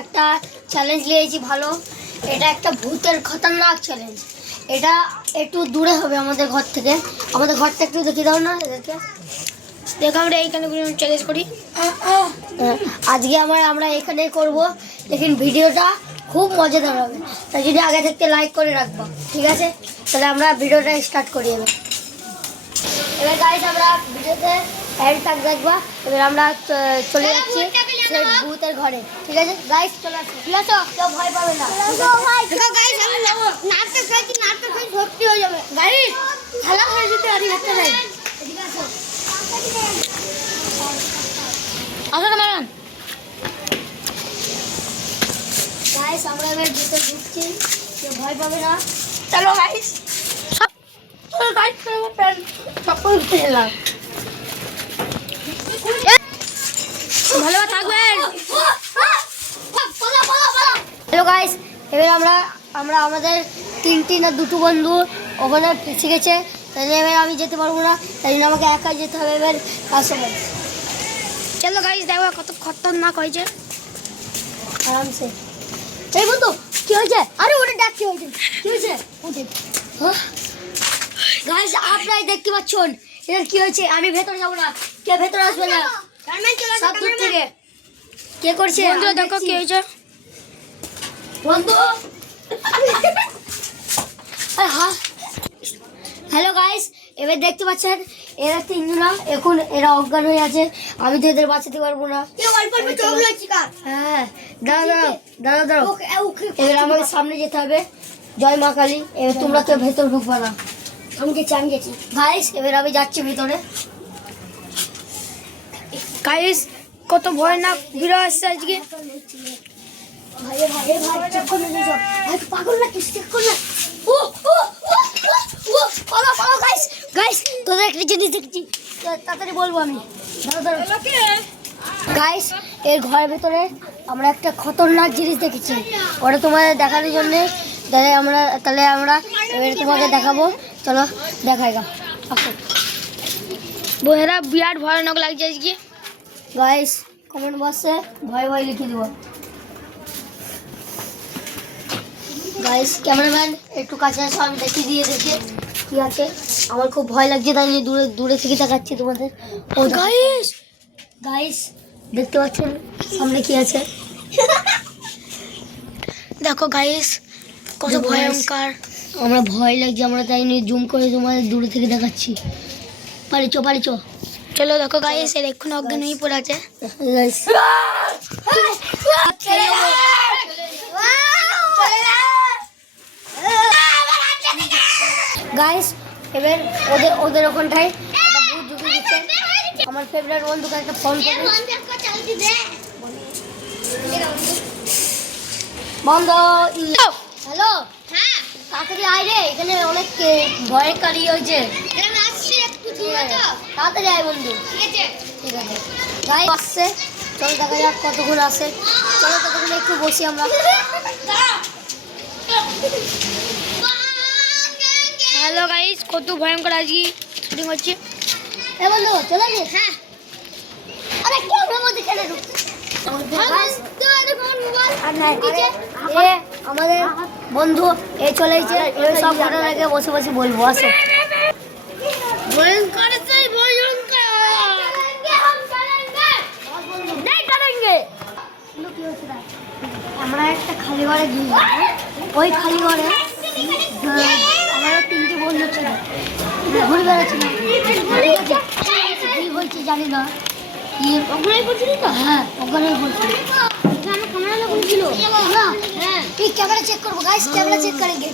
একটা চ্যালেঞ্জ নিয়েছি ভালো। এটা একটা ভূতের খতরনাক চ্যালেঞ্জ। এটা একটু দূরে হবে আমাদের ঘর থেকে। আমাদের ঘরটা একটু দেখিয়ে দাও না এদেরকে। দেখো আমরা এইখানে চ্যালেঞ্জ করি। আজকে আমরা এখানে করব, লেকিন ভিডিওটা খুব মজাদার হবে। তাই যদি আগে থেকে লাইক করে রাখবো, ঠিক আছে? তাহলে আমরা ভিডিওটা স্টার্ট করি। এবার গাইস আমরা ভিডিওতে এন্ড তক দেখবা। এবার আমরা চলে যাচ্ছি সেই ভূতের ঘরে, ঠিক আছে গাইস? চলে আসো, কেউ ভয় পাবে না। গাইস আমি নাটক খাই ভর্তি হয়ে যাবে গাইস। খেলা হয়ে যেতে আর হাতে নাই। এদিকে আসো, আসো না গাইস। আমরা এবার ভিতরে ঢুকছি, কেউ ভয় পাবে না। চলো গাইস। ভালো থাকবেন। হ্যালো গাইস, এবার আমরা আমাদের তিনটি না দুটো বন্ধু ওখানে ফেঁসে গেছে। তাই এবার আমি যেতে পারবো না, তাই জন্য আমাকে একাই যেতে হবে। এবার আসো গাইস, চলো গাইস। দেখো কত খতরনাক হয়েছে। আরামসে। এই বন্ধু কি হয়েছে? আরে ওটা ডাক কি হয়েছে? কি হয়েছে? গাইস আপনারাই দেখতে পাচ্ছেন এর কি হয়েছে। আমি ভেতরে যাব না, কে ভেতরে আসবে না। সব দূর থেকে কে করছে? বন্ধু দেখো কি হয়েছে। বন্ধু হ্যালো গাইস, এবার দেখতে পাচ্ছেন এরা তিনজনা এখন এরা অজ্ঞান হয়ে আছে। আমি তো এদের বাঁচাতে পারবো না। হ্যাঁ দাঁড়াও। এবার আমাকে সামনে যেতে হবে। জয় মা কালী। এবার তোমরা কেউ ভেতর ঢুকবা না। আমি গেছি গাইস। এবার আমি যাচ্ছি ভিতরে। গাইস কত ভয়ানক ভিড় আসছে আজকে। পাগল না কিছু চেক কর না। গাইস তোদের একটা জিনিস দেখছি, তাড়াতাড়ি বলবো আমি। গাইস এর ঘরের ভেতরে আমরা একটা খতরনাক জিনিস দেখেছি। ওটা তোমাদের দেখানোর জন্য তাহলে আমরা এবার তোমাকে দেখাবো। চলো দেখাইগা। বোনেরা বিরাট ভয়ানক লাগছে আজকে। গাইস কমেন্ট বক্সে ভয় লিখে দেবো। গাইস ক্যামেরাম্যান একটু কাছে আসো, আমি দেখিয়ে দিয়ে দেখে কি আছে। আমার খুব ভয় লাগছে, তাই দূরে থেকে দেখাচ্ছি তোমাদের। ও গাইস দেখতে পাচ্ছেন সামনে কি আছে? দেখো গাইস কত ভয়ঙ্কর। আমরা ভয় লাগছে, আমরা তাই নিয়ে জুম করে তোমাদের দূরে থেকে দেখাচ্ছি। পারিচো চলো দেখো গাইস এর এক্ষুনি অজ্ঞান হয়ে পড়ে আছে। গাইস এবার ওদের ওখানটায় একটা ভূত ঢুকে গেছে। আমার ফেভারিট বন্ধুকে একটা ফোন করে বন্ধ। হ্যালো তাড়াতাড়ি আয় রে, এখানে অনেক ভয়ঙ্করী হয়েছে। তাড়াতাড়ি আয় বন্ধু। ঠিক আছে গাইস আসছে, চলো দেখা যাক কতক্ষণ আসে। চলো ততক্ষণ একটু বসি আমরা। হ্যালো গাইস কত ভয়ঙ্কর আজকে শুটিং হচ্ছে। এ বন্ধু চলে গে। হ্যাঁ আরে কি মধ্যে কেন ঢুকছে? আমাদের বন্ধু এই চলেছে। সব ঘটনাকে বসে বলবো। আসো ভয়ঙ্কর আমরা একটা খালি ঘরে গিয়ে, ওই খালি ঘরে আমাদের তিনটে বন্ধু ছিল, ঘুরে বেড়াচ্ছিলাম। কি হয়েছে জানি না। অজ্ঞান করছিলি তো? হ্যাঁ অজ্ঞান করছিল। তুই ক্যামেরা চেক করবো গাইস, ক্যামেরা চেক করেंगे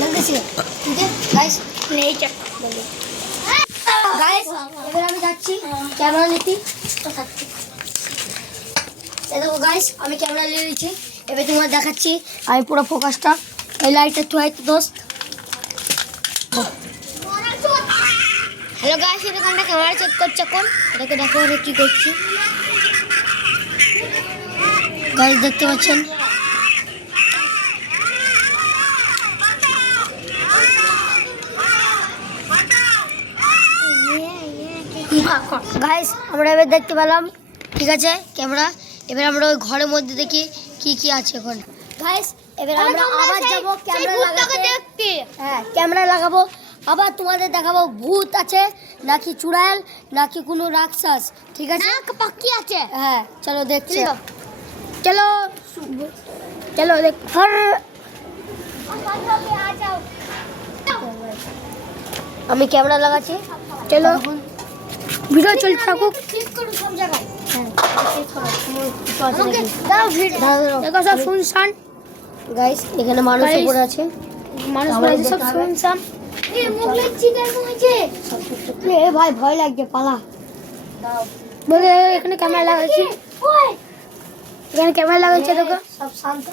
जल्दी से। ठीक है गाइस नहीं चेक गाइस। এবার আমি যাচ্ছি ক্যামেরা নিতে। দেখো গাইস আমি ক্যামেরা নিয়ে নিয়েছি। এবার তোমার দেখাচ্ছি আমি পুরো ফোকাসটা। এই লাইটটা তো দোস্ত। হ্যালো গাইস এবার আমরা ক্যামেরা চেক করছি এখন। এটাকে দেখো আমি কি করছি। গাইস দেখতে পাচ্ছেন গাইস আমরা এবার দেখতে পেলাম। ঠিক আছে ক্যামেরা এবার আমরা ওই ঘরের মধ্যে দেখি কি কি আছে এখন গাইস। এবার আমরা আবার যাবো ক্যামেরা লাগাতে দেখতে। হ্যাঁ ক্যামেরা লাগাবো, আবার তোমাদের দেখাবো ভূত আছে নাকি চুড়াল নাকি কোনো রাক্ষস, ঠিক আছে না পাক্কি আছে। হ্যাঁ চলো দেখছি, চলো চলো দেখ। আমি ক্যামেরা লাগাচ্ছি, চলো ভিডিও চলতে থাকুক। দেখো সব শুনশান গাইস, এখানে মানুষ উপরে আছে, মানুষ পড়ে আছে, সব শুনশান। এ ভাই ভয় লাগছে, পালা। বলে এখানে ক্যামেরা লাগাচ্ছি, এখানে ক্যামেরা লাগাচ্ছি, দেখো সব শান্ত।